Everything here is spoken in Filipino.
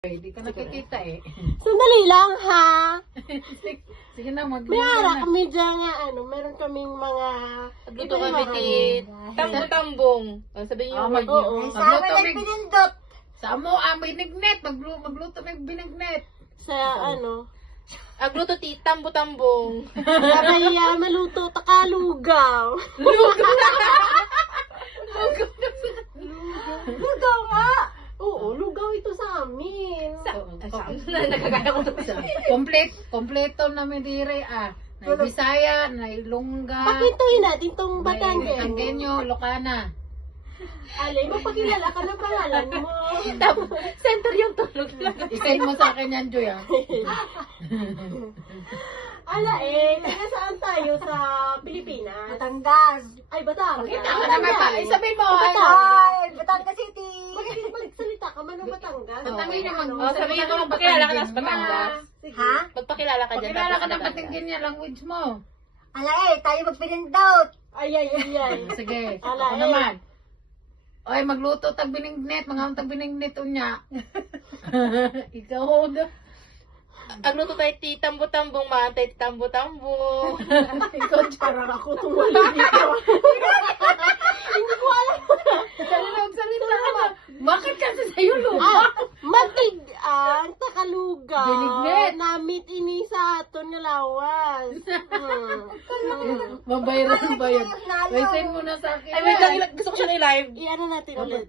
Hindi ka nakikita eh. Sandali lang, ha? Sige na, May ara kami dyan nga, meron kaming mga... Nagluto kami tit. Tambo-tambong. Sabihin niyo, word niyo. Oo. Magluto may pinindot. Sa mo, may nignet. Magluto may binignet. Sa Agluto tit, tambo-tambong. Kaya maluto, takalugaw. Lugaw nga! Oo, lugaw ito sa amin. Nagkagaya ko Kompleto namin dire Na Bisaya, na Ilongga. Pakituin natin tong Batangas. Batanggenyo, Ilocana. Alay, mapakilala ka ng pangalan mo. Center yung tulog lang. I-send mo sa akin yan, Joy. Ala taga saan tayo sa Pilipinas? Batangas. Ay, Batangas. Tama naman pa. Sabihin mo, Ay, Batangas City. Bakit magsalita ka man ng Batangas? Sabihin naman. Sabihin mo, magpakilala ka na sa Batangas. Ha? Magpakilala ka dyan. Pakilala ka ng Batanggenya language mo. Ala tayo magpinindot. Ay. Sige, Ala, ako naman. Oy, magluto tag binignet, mga tag binignet unya. Ikaw ga. Agluto tayo tit, tambo-tambong, maantay tambo-tambong. Ikaw Parang ako tumulong dito. Hindi ko alam. salita ka. Bakit kasi sa'yo lupa? Matig-an, takalugaw. Binignet. Namit ini sa aton nga lawas. Mabayaran ba yun? May send mo na sa akin. Ay, wait lang, gusto ko siya i-live. Iano natin ulit.